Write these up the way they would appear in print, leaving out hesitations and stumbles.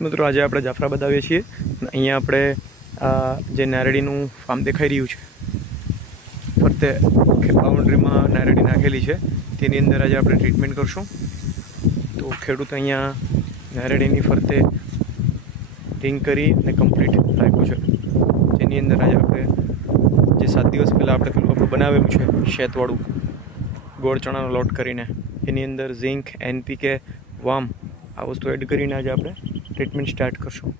મિત્રો આજે આપણે જાફરાબાદ આવીએ છીએ. અહીંયા આપણે જે નારળીનું ફાર્મ દેખાઈ રહ્યું છે, ફરતે બાઉન્ડ્રીમાં નારળી નાખેલી છે, તેની અંદર આજે આપણે ટ્રીટમેન્ટ કરશું. તો ખેડૂત અહીંયા નારળીની ફરતે રિંગ કરી અને કમ્પ્લીટ રાખ્યું છે, જેની અંદર આજે આપણે જે 7 દિવસ પહેલાં આપણે પેલું બનાવેલું છે શેતવાળું ગોળ ચણાનો લોટ કરીને, એની અંદર ઝીંક, NPK, વામ આ વસ્તુ એડ કરીને આજે આપણે ટ્રીટમેન્ટ સ્ટાર્ટ કરશું.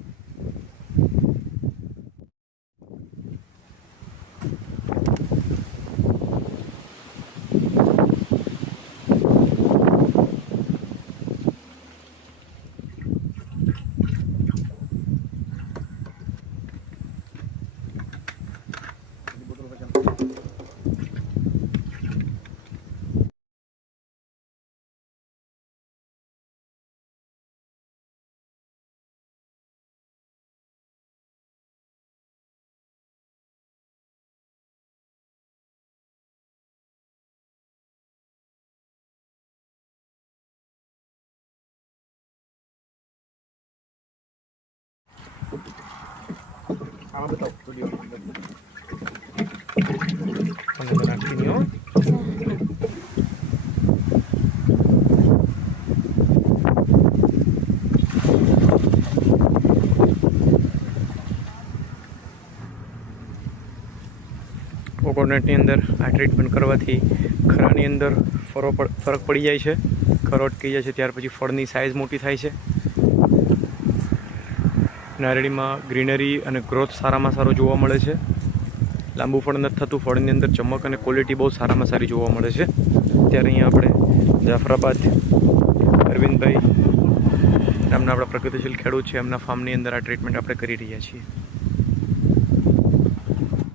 કોકોનટની અંદર આ ટ્રીટમેન્ટ કરવાથી ખરાની અંદર ફરક પડી જાય છે, ખરો અટકી જાય છે, ત્યાર પછી ફળની સાઇઝ મોટી થાય છે, નારળીમાં ગ્રીનરી અને ગ્રોથ સારામાં સારો જોવા મળે છે, લાંબુ ફળ નથી થતું, ફળની અંદર ચમક અને ક્વોલિટી બહુ સારામાં સારી જોવા મળે છે. ત્યારે અહીંયા આપણે જાફરાબાદ અરવિંદભાઈ નામના આપણા પ્રગતિશીલ ખેડૂત છે, એમના ફાર્મની અંદર આ ટ્રીટમેન્ટ આપણે કરી રહ્યા છીએ.